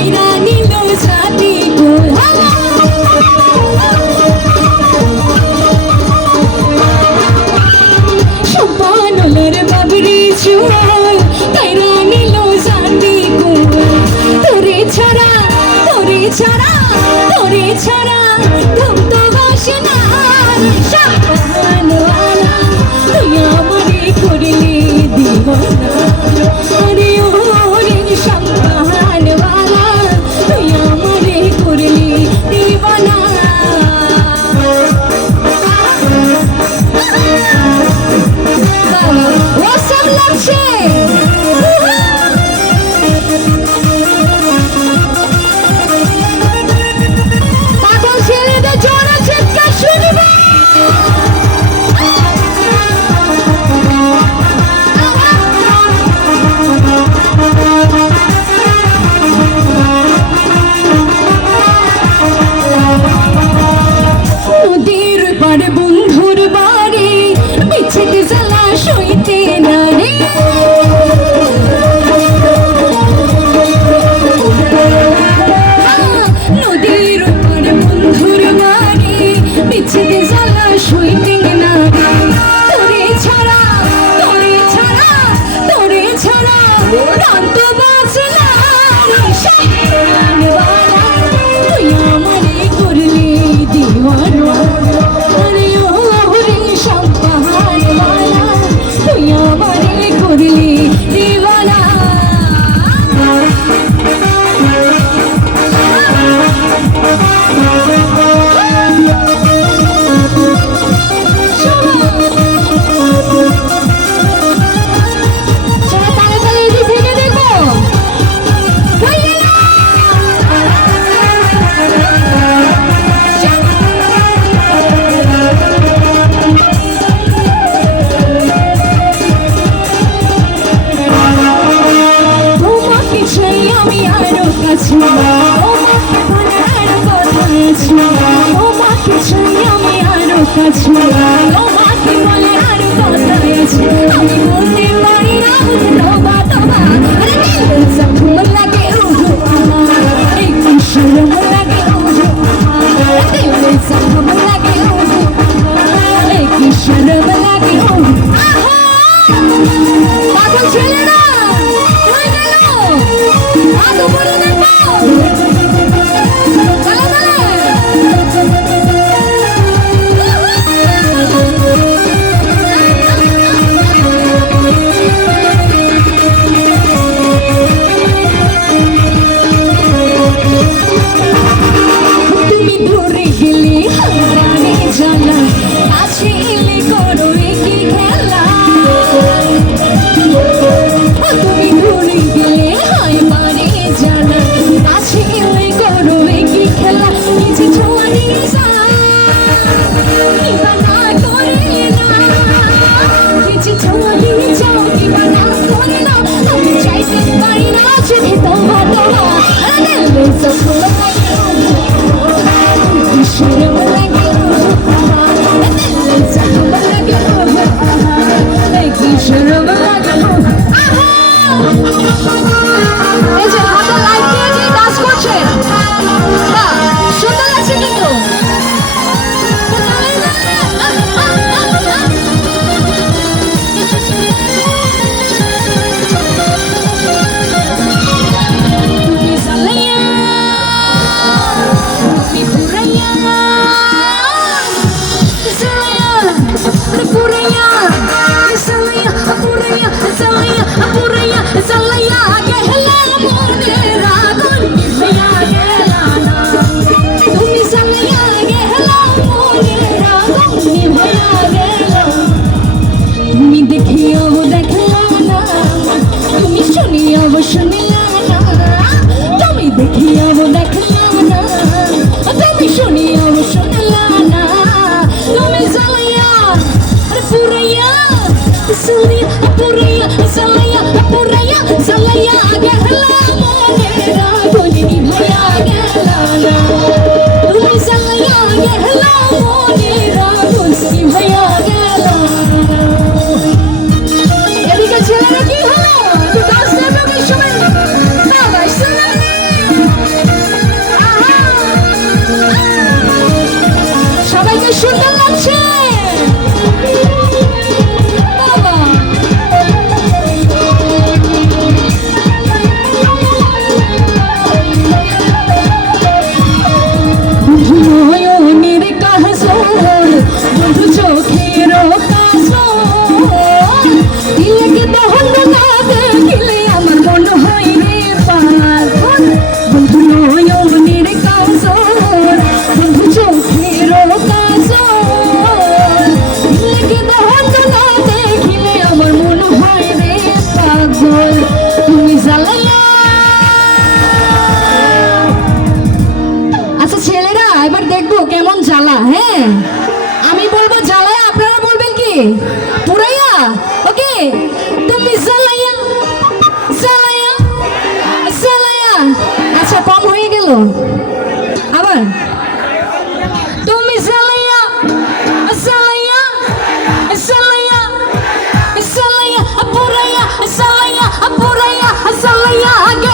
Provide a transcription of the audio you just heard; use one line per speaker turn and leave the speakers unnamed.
Aina কিছুই আমি আরও কাছে তোমাকে বলে আরও কথা আছে। আমি বলতে পারি না তোমা তোমা লাগে আমার। হুম। আমি বলব জ্বালায়া, আপনারা বলবেন কি? পুরাইয়া? ওকে? তুমি জ্বালাইয়া জ্বালাইয়া জ্বালাইয়া। আচ্ছা কম হয়ে গেল। আবার। তুমি জ্বালাইয়া জ্বালাইয়া জ্বালাইয়া জ্বালাইয়া, পুরাইয়া জ্বালাইয়া পুরাইয়া, জ্বালাইয়া আগে